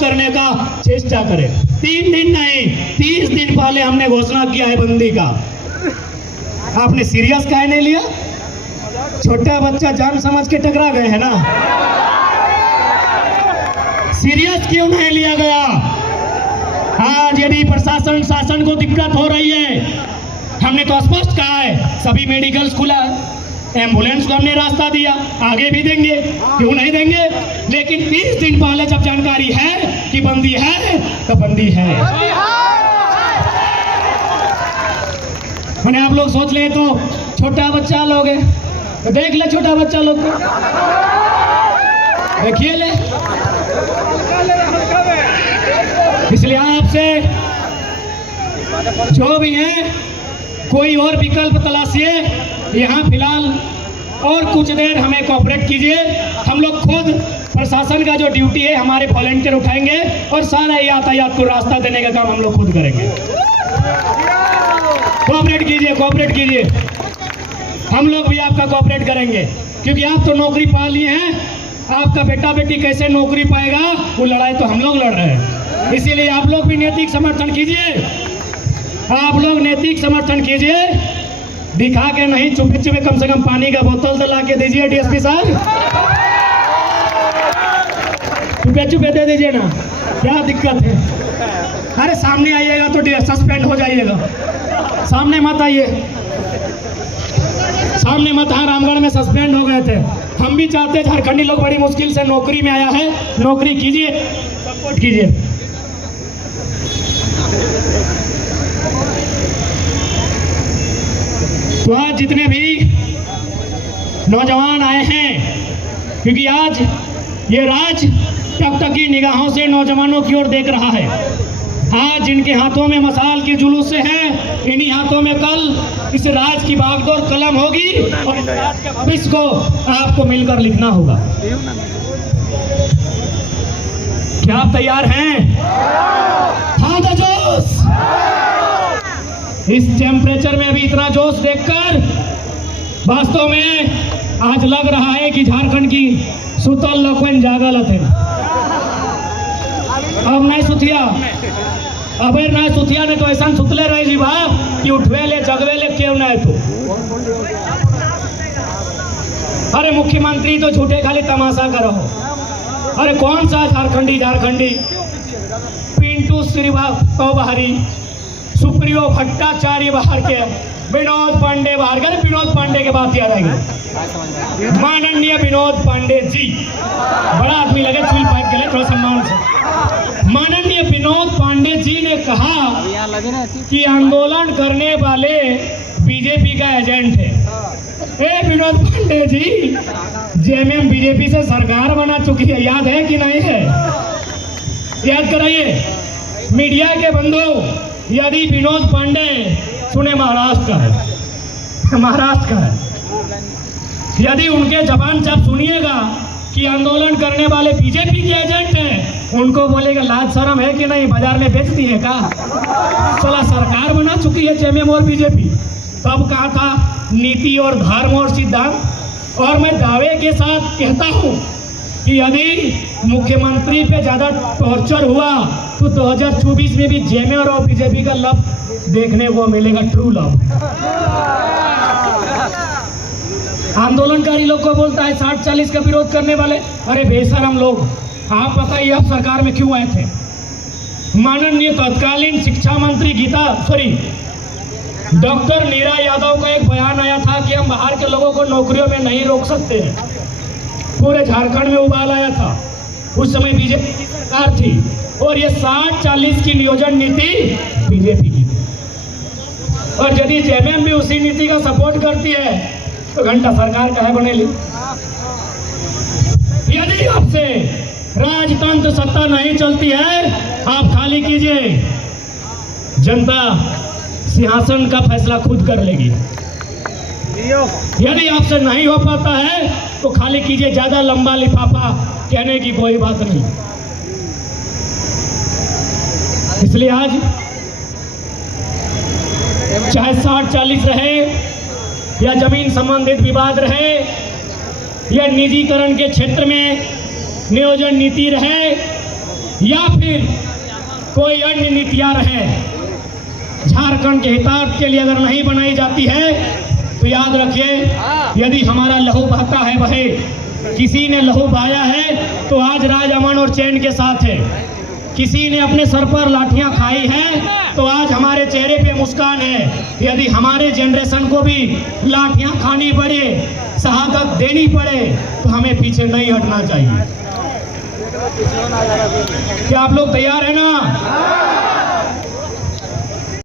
करने का चेष्टा करें। 3 दिन नहीं 30 दिन पहले हमने घोषणा किया है बंदी का, आपने सीरियस काहे नहीं लिया? छोटा बच्चा जान समझ के टकरा गए है ना, सीरियस क्यों नहीं लिया गया? आज यदि प्रशासन शासन को दिक्कत हो रही है, हमने तो स्पष्ट कहा है सभी मेडिकल खुला है, एम्बुलेंस को हमने रास्ता दिया, आगे भी देंगे, क्यों नहीं देंगे? लेकिन 30 दिन पहले जब जानकारी है कि बंदी है तो बंदी है। मैंने आप लोग सोच ले तो छोटा बच्चा लोग है तो देख ले, छोटा बच्चा लोग को देखिए ले। इसलिए आपसे जो भी है कोई और विकल्प तलाशिए, यहाँ फिलहाल और कुछ देर हमें कोऑपरेट कीजिए। हम लोग खुद प्रशासन का जो ड्यूटी है हमारे वॉलंटियर उठाएंगे और सारा यातायात को रास्ता देने का काम हम लोग खुद करेंगे। कोऑपरेट कीजिए, कोऑपरेट कीजिए, हम लोग भी आपका कोऑपरेट करेंगे, क्योंकि आप तो नौकरी पा लिए हैं। आपका बेटा बेटी कैसे नौकरी पाएगा वो लड़ाई तो हम लोग लड़ रहे हैं। इसीलिए आप लोग भी नैतिक समर्थन कीजिए, आप लोग नैतिक समर्थन कीजिए। दिखा के नहीं, चुपे चुपे कम से कम पानी का बोतल तो ला के दीजिए डीएसपी साहब, चुपे चुपे दे दीजिए ना, क्या दिक्कत है? अरे सामने आइएगा तो सस्पेंड हो जाइएगा, सामने मत आइए, सामने मत। हाँ, रामगढ़ में सस्पेंड हो गए थे। हम भी चाहते, झारखंडी लोग बड़ी मुश्किल से नौकरी में आया है, नौकरी कीजिए, सपोर्ट कीजिए। तो आज जितने भी नौजवान आए हैं, क्योंकि आज ये राज टकटकी निगाहों से नौजवानों की ओर देख रहा है। आज जिनके हाथों में मशाल के जुलूस से है, इन्हीं हाथों में कल इस राज की बागडोर कलम होगी और इस राज के भविष्य को आपको मिलकर लिखना होगा। क्या आप तैयार हैं? हाँ तो जोश। इस टेम्परेचर में अभी इतना जोश देखकर वास्तव में आज लग रहा है कि झारखंड की सुतल लखन जागल थे। अब नहीं सुथिया, अबे नहीं सुथिया ने तो ऐसा सुतले रहे जी बा कि उठवे ले जगवे ले क्यों नहीं तो। अरे मुख्यमंत्री तो झूठे खाली तमाशा करो। अरे कौन सा झारखंडी पिंटू श्रीवास्तव बाहरी, सुप्रियो भट्टाचार्य बाहर के, विनोद पांडे बाहर के। विनोद पांडे के बात याद आएगी, माननीय विनोद पांडे जी, बड़ा आदमी लगे, चुल पाइप के लिए थोड़ा सम्मान से। माननीय विनोद पांडे जी ने कहा कि आंदोलन करने वाले बीजेपी का एजेंट है। ए विनोद पांडे जी, जेएमएम बीजेपी से सरकार बना चुकी है, याद है कि नहीं है? याद कराइए मीडिया के बंधु। यदि विनोद पांडे सुने महाराष्ट्र का है, महाराष्ट्र का है, यदि उनके जबान से आप सुनिएगा कि आंदोलन करने वाले बीजेपी के एजेंट हैं, उनको बोलेगा लाज शर्म है कि नहीं? बाजार में बेचती है का? चला सरकार बना चुकी है जेएमएम और बीजेपी। तब कहा था नीति और धर्म और सिद्धांत। और मैं दावे के साथ कहता हूं कि यदि मुख्यमंत्री पे ज्यादा टॉर्चर हुआ तो 2024 में भी जेएमएम और बीजेपी का लव देखने को मिलेगा, ट्रू लव। आंदोलनकारी लोग को बोलता है 60-40 का विरोध करने वाले, अरे बेशरम लोग, आप बताइए आप सरकार में क्यों आए थे? माननीय तत्कालीन शिक्षा मंत्री डॉक्टर नीरा यादव का एक बयान आया था कि हम बाहर के लोगों को नौकरियों में नहीं रोक सकते हैं। पूरे झारखंड में उबाल आया था, उस समय बीजेपी की सरकार थी और ये 60-40 की नियोजन नीति बीजेपी की थी। और यदि जेएमएम भी उसी नीति का सपोर्ट करती है तो घंटा सरकार काहे बनेली? यदि आपसे राजतंत्र सत्ता नहीं चलती है, आप खाली कीजिए, जनता सिंहासन का फैसला खुद कर लेगी। यदि आपसे नहीं हो पाता है तो खाली कीजिए, ज्यादा लंबा लिफाफा कहने की कोई बात नहीं। इसलिए आज चाहे 60-40 रहे या जमीन संबंधित विवाद रहे या निजीकरण के क्षेत्र में नियोजन नीति रहे या फिर कोई अन्य नीतियां रहे, झारखंड के हितार्थ के लिए अगर नहीं बनाई जाती है तो याद रखिए, यदि हमारा लहू बहता है बहे, किसी ने लहू बहाया है तो आज राज अमन और चैन के साथ है। किसी ने अपने सर पर लाठियां खाई है तो आज हमारे चेहरे पे मुस्कान है। यदि हमारे जनरेशन को भी लाठियां खानी पड़े, शहादत देनी पड़े, तो हमें पीछे नहीं हटना चाहिए। क्या आप लोग तैयार हैं ना?